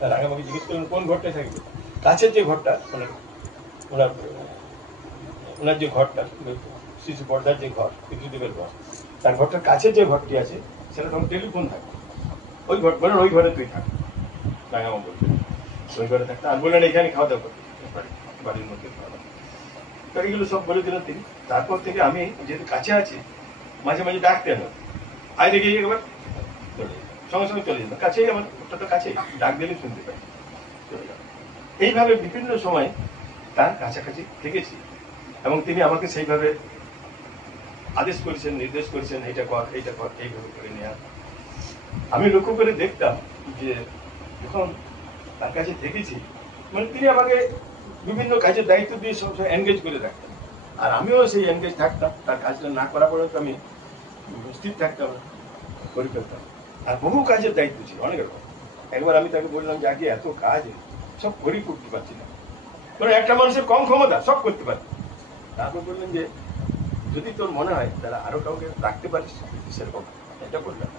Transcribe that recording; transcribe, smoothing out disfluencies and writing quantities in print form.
রাঙামাকে জিজ্ঞেস করলেন কোন ঘরটায় থাকবে। কাছের যে ঘরটা মানে ওনার ওনার যে ঘরটা শিশু পর্দার যে ঘর, পিতৃদেবের ঘর, তার ঘরটার কাছে যে ঘরটি আছে সেটা তখন টেলিফোন থাকে। ওই ঘর বলেন ওই ঘরে তুই থাক। রাঙামা বলতেন ওই ঘরে থাকতে, আর বললেন এখানে খাওয়া দাওয়া করতে, বাড়ির মধ্যে খাওয়া দাওয়া। তো এগুলো সব বলে দিলেন তিনি। তারপর থেকে আমি যেহেতু কাছে আছি, মাঝে মাঝে ডাকতেন, আয় দেখে একবার সঙ্গে সঙ্গে চলে যেতাম, কাছেই আমার ওটা তো কাছেই, ডাক দিলে শুনতে পাই, চলে যাবে। এইভাবে বিভিন্ন সময় তার কাছাকাছি থেকেছি এবং তিনি আমাকে সেইভাবে আদেশ করেছেন, নির্দেশ করেছেন, এইটা কর এইটা কর, এইভাবে করে নেওয়া। আমি লক্ষ্য করে দেখতাম যে যখন তার কাছে থেকেছি, মানে তিনি আমাকে বিভিন্ন কাজের দায়িত্ব দিয়ে সবসময় এনগেজ করে রাখতেন, আর আমিও সেই এনগেজ থাকতাম। তার কাজটা না করা পর্যন্ত আমি স্থির থাকতাম, করে ফেলতাম। আর বহু কাজের দায়িত্ব ছিল অনেক রকম। একবার আমি তাকে বললাম যে আগে এত কাজ সব করেই করতে পারছি না, মানে একটা মানুষের কম ক্ষমতা, সব করতে পারছি। তারপর বললেন যে যদি তোর মনে হয় তাহলে আরো কাউকে রাখতে পারিস সেরকম, এটা বললাম।